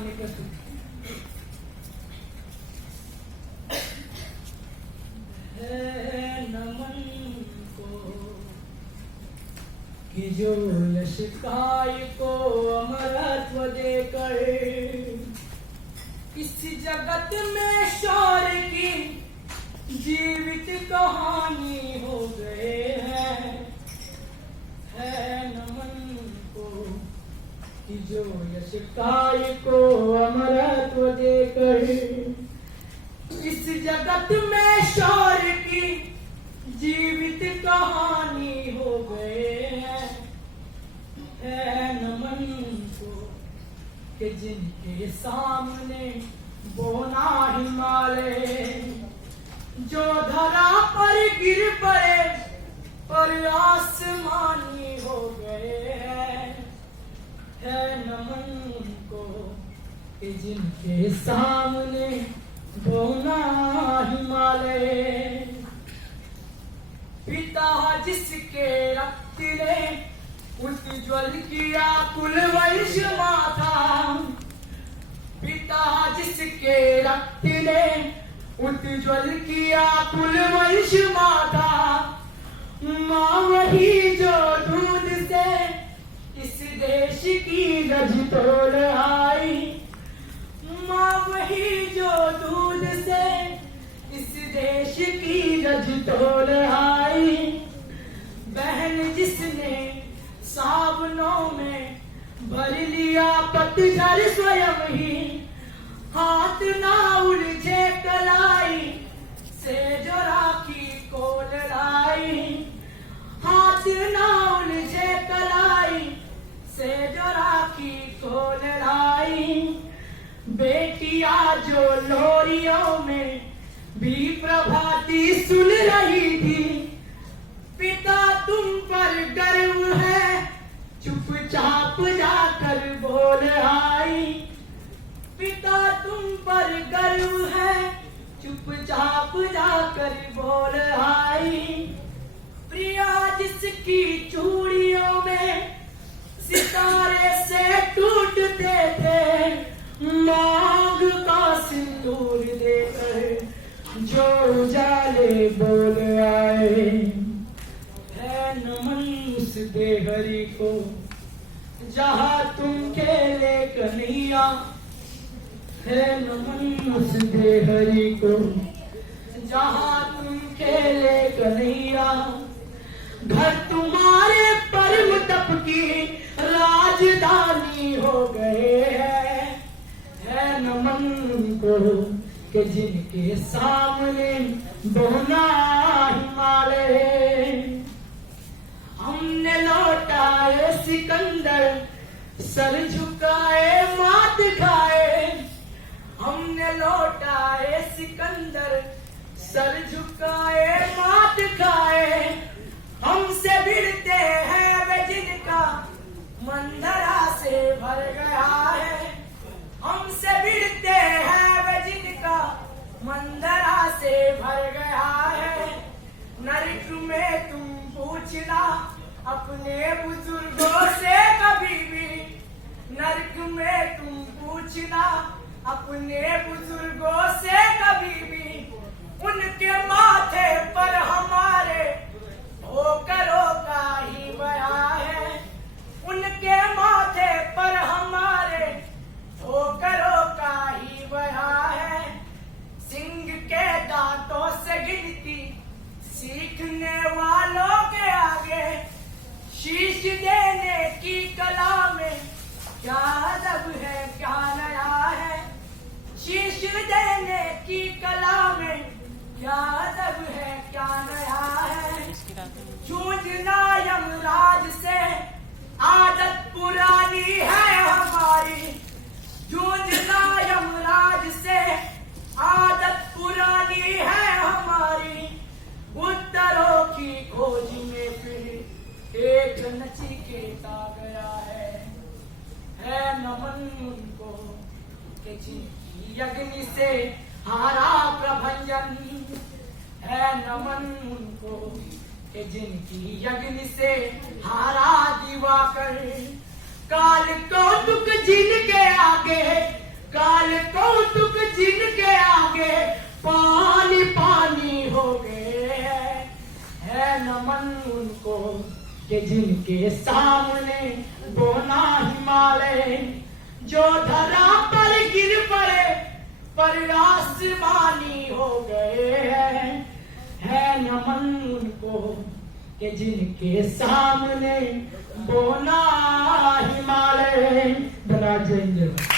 सामने प्रस्तुत है नमन को कि जो यश काय को अमरत्व देकर इस जगत में शौर की जीवित कहानी हो गए हैं। है नमन को कि जो यश काय को अमरत्व देकर इस जगत में शौर की जीवित कहानी हो गए हैं। है नमन को कि जिनके सामने बोना हिमालय जो धरा पर गिर पड़े पर आसमानी हो गए हैं। है नमन को कि जिनके सामने बोना हिमालय पिता जिसके रक्त ने उज्ज्वल किया कुल वंश माता पिता जिसके रक्त ने उज्ज्वल किया कुल वंश माता माँ वही जो दूध से इस देश की रज तोड़ आई माँ वही जो दूध से इस देश की रज तोड़ आई बहन जिसने सावनों में भर लिया पतझड़ स्वयं ही हाथ ना उलझे कलाई से जो राखी को लड़ाई हाथ ना उलझे कलाई से जो राखी को लड़ाई बेटिया जो लोरियों में भी प्रभाती सुन रही थी पिता तुम पर गर्व है चुपचाप जाकर बोल आई पिता तुम पर गर्व है चुपचाप जाकर बोल आई प्रिया जिसकी चूड़ियों में सितारे से टूटते थे मांग का सिंदूर देकर जो उजाले बोल आए है नमन उस देहरी को जहाँ तुम खेले कन्हैया है नमन उस देहरी को जहाँ तुम खेले कन्हैया घर तुम्हारे परम तप की राजधानी हो गए है नमन को कि जिनके सामने बोना हिमालय हमने लौटाए सिकंदर सर झुकाए मात खाए हमने लौटाए सिकंदर सर झुकाए मात खाए हमसे भिड़ते हैं वे जिनका मंदरा से भर गया है हमसे भिड़ते हैं वे जिनका मंदरा से भर गया है नरक में तुम पूछना अपने बुजुर्गों से कभी भी नरक में तुम पूछना अपने बुजुर्गों से कभी भी उनके माथे पर हमारे ठोकरों का ही बया है उनके माथे पर हमारे ठोकरों का ही बया है सिंह के दांतों से गिनती सीखने वालों के आगे शीश देने की कला में क्या अदब है क्या नया है शीश देने की कला में क्या अदब है क्या नया है जूझना यमराज से आदत पुरानी है हमारी जूझना यमराज से आदत पुरानी है हमारी उत्तरों की खोज में फिर एक नचिकेता गया है नमन उनको कि जिनकी अग्नि से हारा प्रभंजन है नमन उनको कि जिनकी अग्नि से हारा दिवाकर काल कौतुक जिनके आगे नमन उनको कि जिनके सामने बोना हिमालय, जो धरा पर गिर पड़े पर आसमानी हो गए हैं। है नमन उनको कि जिनके सामने बोना हिमालय। धन्यवाद। जय हिंद।